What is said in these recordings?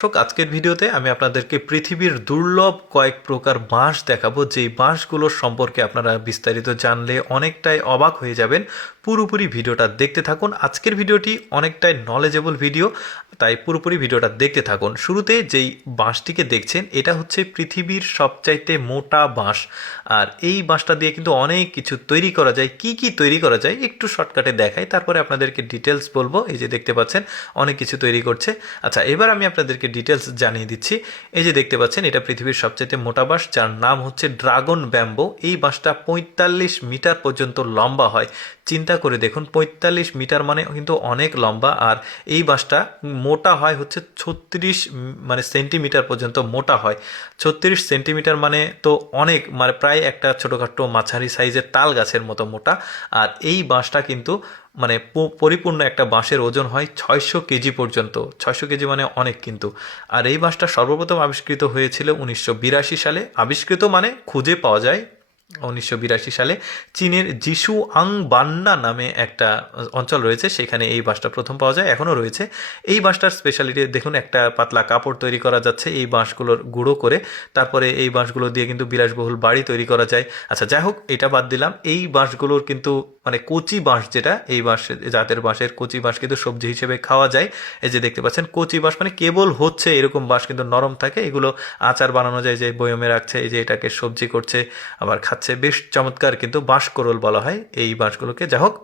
দর্শক, আজকের ভিডিওতে আমি আপনাদেরকে পৃথিবীর দুর্লভ কয়েক প্রকার বাঁশ দেখাবো। যেই বাঁশগুলোর সম্পর্কে আপনারা বিস্তারিত জানলে অনেকটাই অবাক হয়ে যাবেন। পুরোপুরি ভিডিওটা দেখতে থাকুন। আজকের ভিডিওটি অনেকটাই নলেজেবল ভিডিও তাই পুরোপুরি ভিডিওটা দেখতে থাকুন। শুরুতে যেই বাঁশটিকে দেখছেন, এটা হচ্ছে পৃথিবীর সবচাইতে মোটা বাঁশ। আর এই বাঁশটা দিয়ে কিন্তু অনেক কিছু তৈরি করা যায়। কি কি তৈরি করা যায় একটু শর্টকাটে দেখাই, তারপরে আপনাদেরকে ডিটেলস বলব। এই যে দেখতে পাচ্ছেন, অনেক কিছু তৈরি করছে। আচ্ছা এবার আমি আপনাদেরকে ডিটেলস জানিয়ে দিচ্ছি। এই যে দেখতে পাচ্ছেন, এটা পৃথিবীর সবচেয়ে মোটা বাঁশ, যার নাম হচ্ছে ড্রাগন ব্যাম্বো। এই বাঁশটা পঁয়তাল্লিশ মিটার পর্যন্ত লম্বা হয়। চিন্তা করে দেখুন, পঁয়তাল্লিশ মিটার মানে কিন্তু অনেক লম্বা। আর এই বাঁশটা মোটা হয় হচ্ছে ছত্রিশ মানে সেন্টিমিটার পর্যন্ত মোটা হয়। ছত্রিশ সেন্টিমিটার মানে তো অনেক মানে প্রায় একটা ছোটোখাটো মাঝারি সাইজের তাল গাছের মতো মোটা। আর এই বাঁশটা কিন্তু মানে পরিপূর্ণ একটা বাঁশের ওজন হয় ছয়শো কেজি পর্যন্ত। ছয়শো কেজি মানে অনেক কিন্তু। আর এই বাঁশটা সর্বপ্রথম আবিষ্কৃত হয়েছিল উনিশশো বিরাশি সালে। আবিষ্কৃত মানে খুঁজে পাওয়া যায় উনিশশো বিরাশি সালে চীনের জিসু আং বান্না নামে একটা অঞ্চল রয়েছে, সেখানে এই বাঁশটা প্রথম পাওয়া যায়, এখনও রয়েছে। এই বাঁশটার স্পেশালিটি দেখুন, একটা পাতলা কাপড় তৈরি করা যাচ্ছে, এই বাঁশগুলোর গুঁড়ো করে, তারপরে এই বাঁশগুলো দিয়ে কিন্তু বিলাসবহুল বাড়ি তৈরি করা যায়। আচ্ছা যাই হোক, এটা বাদ দিলাম, এই বাঁশগুলোর কিন্তু মানে কচি বাঁশ যেটা, এই বাঁশ, জাতের বাঁশের কচি বাঁশ কিন্তু সবজি হিসেবে খাওয়া যায়। এই যে দেখতে পাচ্ছেন, কচি বাঁশ মানে কেবল হচ্ছে, এরকম বাঁশ কিন্তু নরম থাকে, এগুলো আচার বানানো যায়, যে বয়মে রাখছে, এই যে এটাকে সবজি করছে, আবার খাচ্ছে। বেশ চমৎকার কিন্তু বাঁশ কোরল বলা হয় এই বাঁশগুলোকে। যা হোক,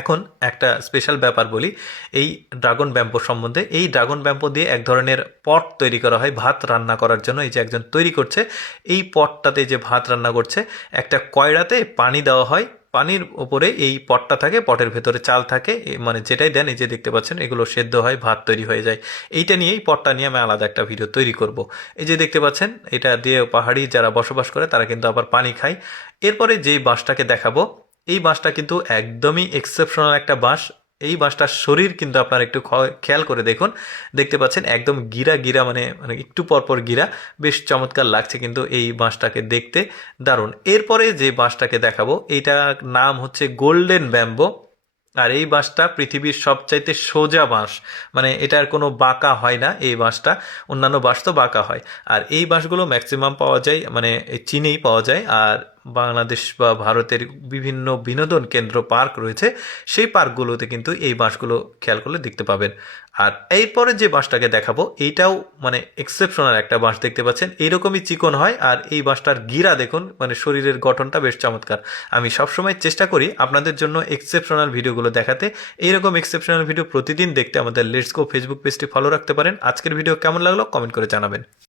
এখন একটা স্পেশাল ব্যাপার বলি, এই ড্রাগন ব্যাম্পো সম্বন্ধে। এই ড্রাগন ব্যাম্পো দিয়ে এক ধরনের পট তৈরি করা হয় ভাত রান্না করার জন্য। এই যে একজন তৈরি করছে, এই পটটাতে যে ভাত রান্না করছে, একটা কয়ড়াতে পানি দেওয়া হয় পানির ওপরে এই পটটা থাকে, পটের ভেতরে চাল থাকে মানে যেটাই দেন এই যে দেখতে পাচ্ছেন, এগুলো সেদ্ধ হয়, ভাত তৈরি হয়ে যায়। এইটা নিয়েই পটটা নিয়ে আমি আলাদা একটা ভিডিও তৈরি করব। এই যে দেখতে পাচ্ছেন, এটা দিয়ে পাহাড়ি যারা বসবাস করে, তারা কিন্তু আবার পানি খায়। এরপরে যেই বাঁশটাকে দেখাবো, এই বাঁশটা কিন্তু একদমই এক্সেপশনাল একটা বাঁশ। এই বাঁশটার শরীর কিন্তু আপনারা একটু খেয়াল করে দেখুন। দেখতে পাচ্ছেন একদম গিরা গিরা মানে মানে একটু পরপর গিরা। বেশ চমৎকার লাগছে কিন্তু এই বাঁশটাকে দেখতে। দারুণ। এরপরে যে বাঁশটাকে দেখাবো এইটার নাম হচ্ছে গোল্ডেন ব্যাম্বো। আর এই বাঁশটা পৃথিবীর সবচাইতে সোজা বাঁশ। মানে এটার কোনো বাঁকা হয় না এই বাঁশটা অন্যান্য বাঁশ তো বাঁকা হয়। আর এই বাঁশগুলো ম্যাক্সিমাম পাওয়া যায় মানে চীনেই পাওয়া যায়। আর বাংলাদেশ বা ভারতের বিভিন্ন বিনোদন কেন্দ্র পার্ক রয়েছে, সেই পার্কগুলোতে কিন্তু এই বাঁশগুলো খেয়াল করলে দেখতে পাবেন। আর এরপরে যে বাঁশটাকে দেখাবো এইটাও মানে এক্সেপশনাল একটা বাঁশ দেখতে পাচ্ছেন। এইরকমই চিকন হয় আর এই বাঁশটার গিরা দেখুন মানে শরীরের গঠনটা বেশ চমৎকার। আমি সবসময় চেষ্টা করি আপনাদের জন্য এক্সেপশনাল ভিডিওগুলো দেখাতে। এইরকম এক্সেপশনাল ভিডিও প্রতিদিন দেখতে আমাদের লেটস গো ফেসবুক পেজটি ফলো রাখতে পারেন। আজকের ভিডিও কেমন লাগল কমেন্ট করে জানাবেন।